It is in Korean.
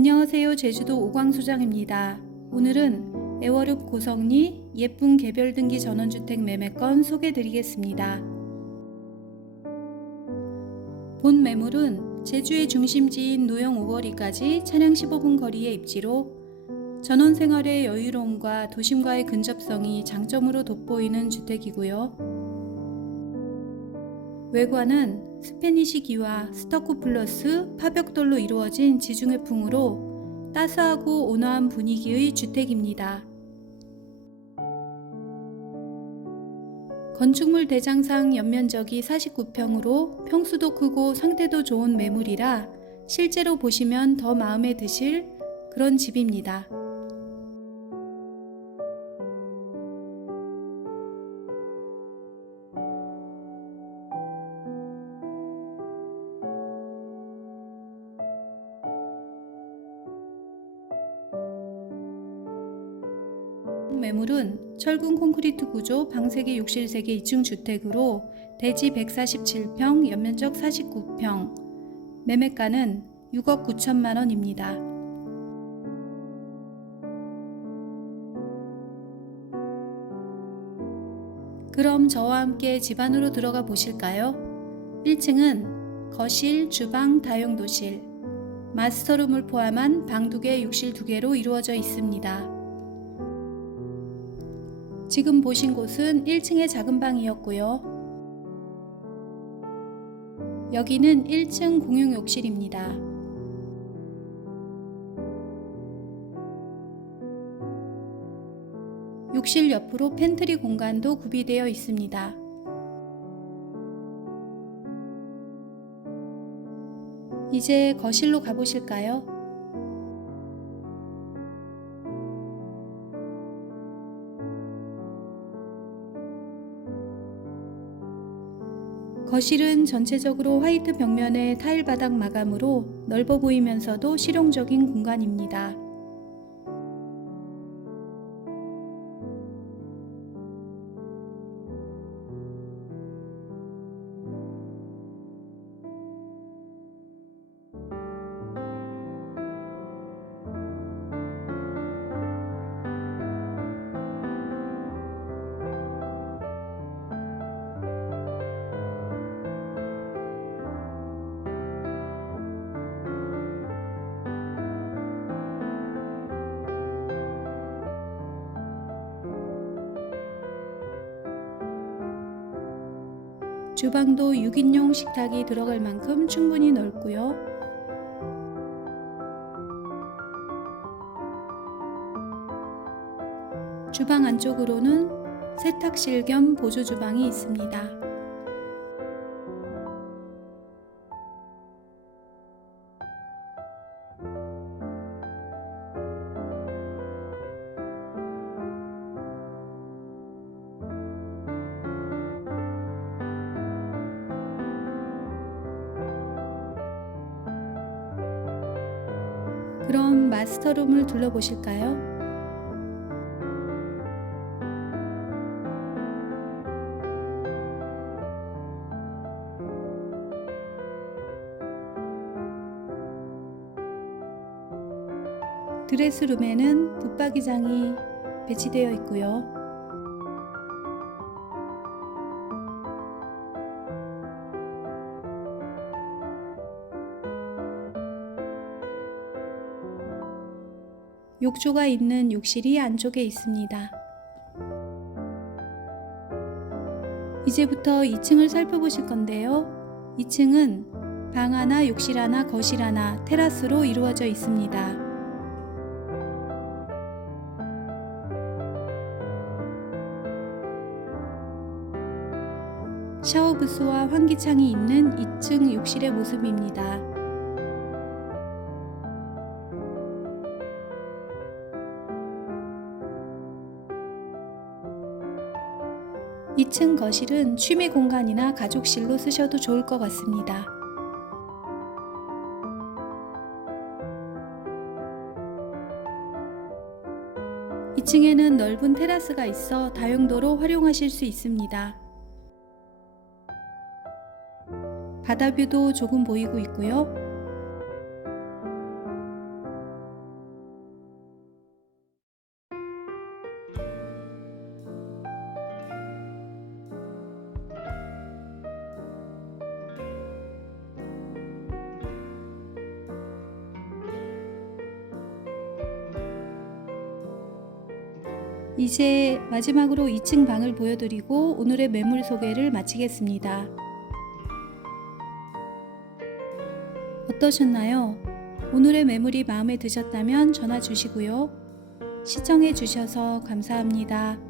안녕하세요. 제주도 오광소장입니다. 오늘은 애월읍 고성리 예쁜 개별 등기 전원주택 매매건 소개해 드리겠습니다. 본 매물은 제주의 중심지인 노영 오거리까지 차량 15분 거리의 입지로 전원 생활의 여유로움과 도심과의 근접성이 장점으로 돋보이는 주택이고요. 외관은 스페니시 기와 스터코 플러스 파벽돌로 이루어진 지중해 풍으로 따스하고 온화한 분위기의 주택입니다. 건축물 대장상 연면적이 49평으로 평수도 크고 상태도 좋은 매물이라 실제로 보시면 더 마음에 드실 그런 집입니다. 매물은 철근 콘크리트 구조 방세계 욕실 3개 2층 주택으로 대지 147평, 연면적 49평, 매매가는 6억 9천만 원입니다. 그럼 저와 함께 집 안으로 들어가 보실까요? 1층은 거실, 주방, 다용도실, 마스터룸을 포함한 방 2개, 욕실 2개로 이루어져 있습니다. 지금 보신 곳은 1층의 작은 방이었고요. 여기는 1층 공용 욕실입니다. 욕실 옆으로 팬트리 공간도 구비되어 있습니다. 이제 거실로 가보실까요? 거실은 전체적으로 화이트 벽면의 타일 바닥 마감으로 넓어 보이면서도 실용적인 공간입니다. 주방도 6인용 식탁이 들어갈 만큼 충분히 넓고요. 주방 안쪽으로는 세탁실 겸 보조 주방이 있습니다. 그럼 마스터룸을 둘러보실까요? 드레스룸에는 붙박이장이 배치되어 있고요. 욕조가 있는 욕실이 안쪽에 있습니다. 이제부터 2층을 살펴보실 건데요. 2층은 방 하나, 욕실 하나, 거실 하나, 테라스로 이루어져 있습니다. 샤워 부스와 환기창이 있는 2층 욕실의 모습입니다. 2층 거실은 취미 공간이나 가족실로 쓰셔도 좋을 것 같습니다. 2층에는 넓은 테라스가 있어 다용도로 활용하실 수 있습니다. 바다뷰도 조금 보이고 있고요. 이제 마지막으로 2층 방을 보여드리고 오늘의 매물 소개를 마치겠습니다. 어떠셨나요? 오늘의 매물이 마음에 드셨다면 전화 주시고요. 시청해 주셔서 감사합니다.